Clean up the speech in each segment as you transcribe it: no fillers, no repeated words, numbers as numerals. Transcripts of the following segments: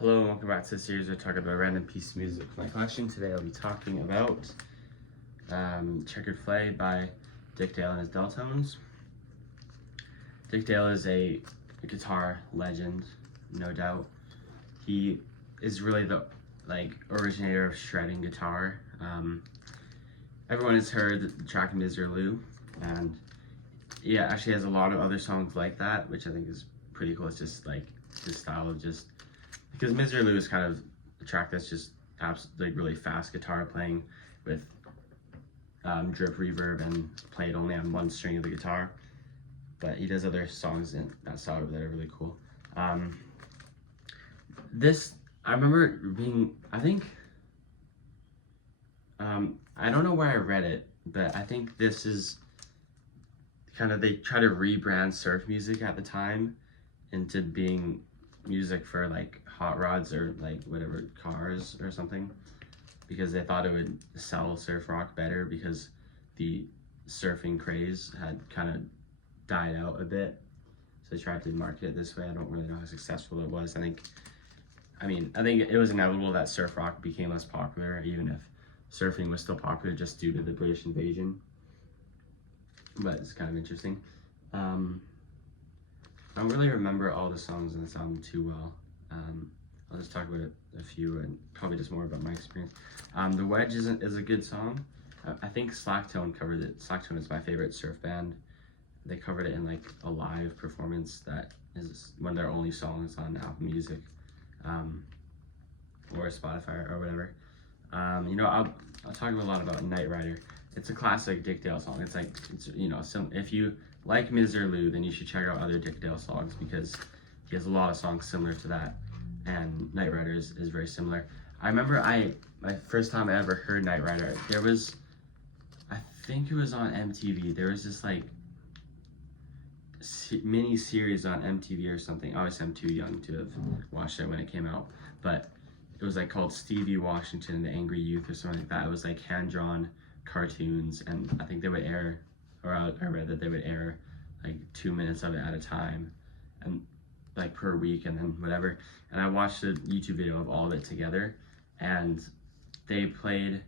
Hello and welcome back to the series where I talk about a random piece of music from my collection. Today I'll be talking about Checkered Flag by Dick Dale and his Deltones. Dick Dale is a guitar legend, no doubt. He is really the originator of shredding guitar. Everyone has heard the track Miserlou, and yeah, actually has a lot of other songs like that, which I think is pretty cool. It's just like his style of just, because Miserlou is kind of a track that's just absolutely really fast guitar playing with drip reverb and played only on one string of the guitar. But he does other songs in that style that are really cool. I remember being, I don't know where I read it, but I think this is kind of, they try to rebrand surf music at the time into being music for like hot rods or like whatever, cars or something, because they thought it would sell surf rock better because the surfing craze had kind of died out a bit. So they tried to market it this way. I don't really know how successful it was. I think it was inevitable that surf rock became less popular, even if surfing was still popular just due to the British invasion. But it's kind of interesting. I don't really remember all the songs in this album too well. I'll just talk about a few and probably just more about my experience. The Wedge is a good song. I think Slacktone covered it. Slacktone is my favorite surf band. They covered it in like a live performance that is one of their only songs on Apple Music or Spotify or whatever. I'll talk a lot about Night Rider. It's a classic Dick Dale song. If you like Miserlou, then you should check out other Dick Dale songs because he has a lot of songs similar to that, and Night Rider is very similar. I remember my first time I ever heard Night Rider, I think it was on MTV. There was this like mini series on MTV or something. Obviously I'm too young to have watched it when it came out, but it was like called Stevie Washington and the Angry Youth or something like that. It was like hand-drawn cartoons, and I think they would air, or I read that they would air like 2 minutes of it at a time, and like per week, and then whatever. And I watched a YouTube video of all of it together, and they played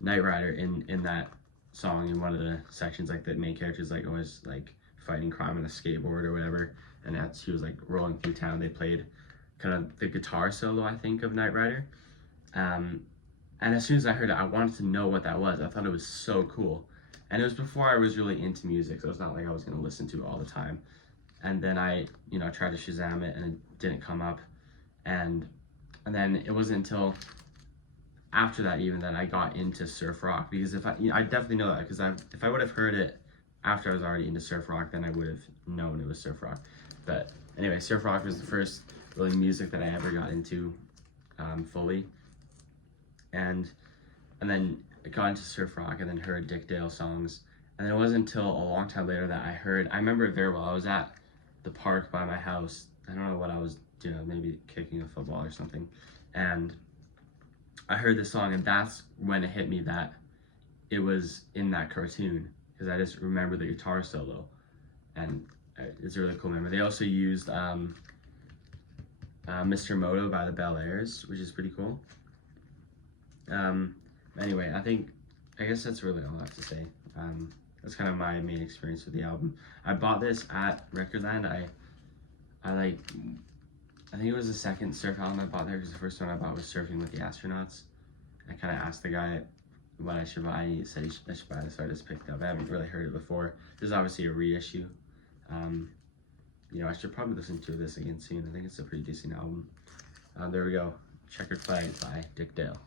Night Rider in that song in one of the sections. Like the main character is like always like fighting crime on a skateboard or whatever, and as he was like rolling through town, they played kind of the guitar solo, I think, of Night Rider. And as soon as I heard it, I wanted to know what that was. I thought it was so cool. And it was before I was really into music, so it's not like I was going to listen to it all the time. And then I, tried to Shazam it, and it didn't come up. And then it wasn't until after that even that I got into surf rock, because I definitely know that, because if I would have heard it after I was already into surf rock, then I would have known it was surf rock. But anyway, surf rock was the first really music that I ever got into fully. And then I got into surf rock and then heard Dick Dale songs. And then it wasn't until a long time later that I remember it very well. I was at the park by my house. I don't know what I was doing, maybe kicking a football or something. And I heard this song, and that's when it hit me that it was in that cartoon, because I just remember the guitar solo. And it's a really cool memory. They also used Mr. Moto by the Bel Airs, which is pretty cool. Anyway, I guess that's really all I have to say. That's kind of my main experience with the album. I bought this at Recordland. I think it was the second surf album I bought there, because the first one I bought was Surfing with the Astronauts. I kind of asked the guy what I should buy, and he said I should buy this, so I just picked it up. I haven't really heard it before. This is obviously a reissue. I should probably listen to this again soon. I think it's a pretty decent album. There we go. Checkered Flag by Dick Dale.